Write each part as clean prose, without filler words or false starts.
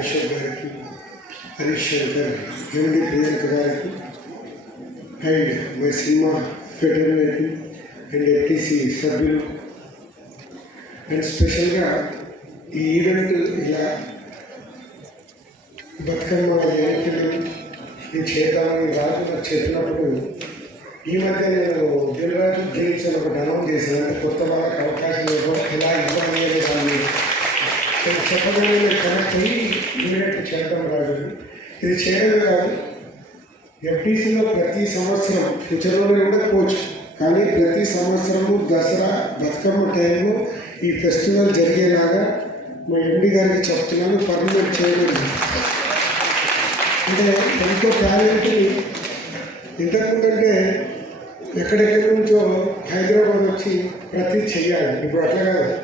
అశోక్ గారికి, హరీష్ శంకర్, ఎండి ప్రియాంక గారికి and my cinema fraternity and FTC సభ్యులు అండ్ స్పెషల్గా ఈ ఈవెంట్ ఇలా బతుకమ్మ జయంతిని నేను చేద్దామని రాజు నాకు చెప్పినప్పుడు ఈ మధ్య నేను దిల్రాజు డ్రీమ్స్ అని ఒకటి అనౌన్స్ చేశాను. అంటే కొత్త వాళ్ళకి అవకాశం ఎలా ఇవ్వాలి అనే దాన్ని చెప్పగానే నేను కనెక్ట్ అయ్యి ఈవెంట్ చేద్దాం రాజు. ఇది చేయడమే కాదు, ఎఫ్టీసీలో ప్రతి సంవత్సరం ఫ్యూచర్లో ఉండకపోవచ్చు కానీ ప్రతి సంవత్సరము దసరా బతుకమ్మ టైంలో ఈ ఫెస్టివల్ జరిగేలాగా మా ఎండి గారికి చెప్తున్నాను, పర్మనెంట్ చేయలేదు. అంటే ఎంతో టాలెంట్ని ఇంతకుముందంటే ఎక్కడెక్కడి నుంచో హైదరాబాద్ వచ్చి ప్రతి చెయ్యాలి. ఇప్పుడు అట్లా కాదు,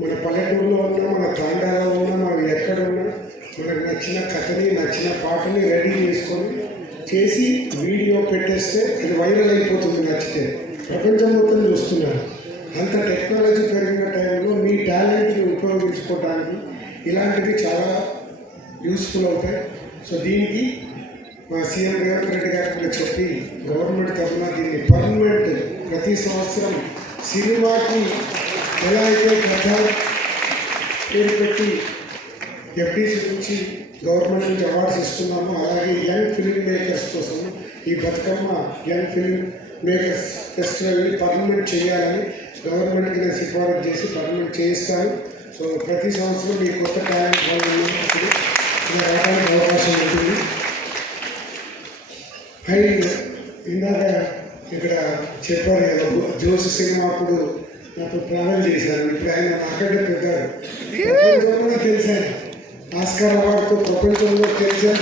మన పల్లెటూరులో ఉన్నా, మన తాండాలో ఉన్నా, మనం ఎక్కడ ఉన్నా మనకు నచ్చిన కథని నచ్చిన పాటని రెడీ చేసుకొని చేసి వీడియో పెట్టేస్తే అది వైరల్ అయిపోతుంది. నచ్చితే ప్రపంచం మొత్తం చూస్తున్నారు. అంత టెక్నాలజీ పెరిగిన టైంలో మీ టాలెంట్ని ఉపయోగించుకోవడానికి ఇలాంటివి చాలా యూస్ఫుల్ అవుతాయి. సో దీనికి మా సీఎం రేవంత్ రెడ్డి గారికి కూడా చెప్పి గవర్నమెంట్ తరఫున దీన్ని పర్మనెంట్ ప్రతి సంవత్సరం సినిమాకి ఎలా అయితే కథ పేరు పెట్టి ఎఫ్టీసీ నుంచి గవర్నమెంట్ నుంచి అవార్డ్స్ ఇస్తున్నామో అలాగే యంగ్ ఫిలిం మేకర్స్ కోసం ఈ బతుకమ్మ యంగ్ ఫిలిం మేకర్స్ ఫెస్టివల్ని పర్మనెంట్ చేయాలని గవర్నమెంట్కి నేను సిఫారసు చేసి పర్మనెంట్ చేయిస్తాను. సో ప్రతి సంవత్సరం ఈ కొత్త టాలెంట్ వాళ్ళు ఇలా రావడానికి అవకాశం ఉంటుంది. అండ్ ఇందాక ఇక్కడ చెప్పారు కదా, జోస్ సినిమా అప్పుడు నాకు ట్రావెల్ చేశాను. ఇప్పుడు ఆయన నాకంటే పెద్దారు, ప్రపంచంలో తెలిసాను. ఆస్కార్ అవార్డుతో ప్రపంచంలో తెలిసాను.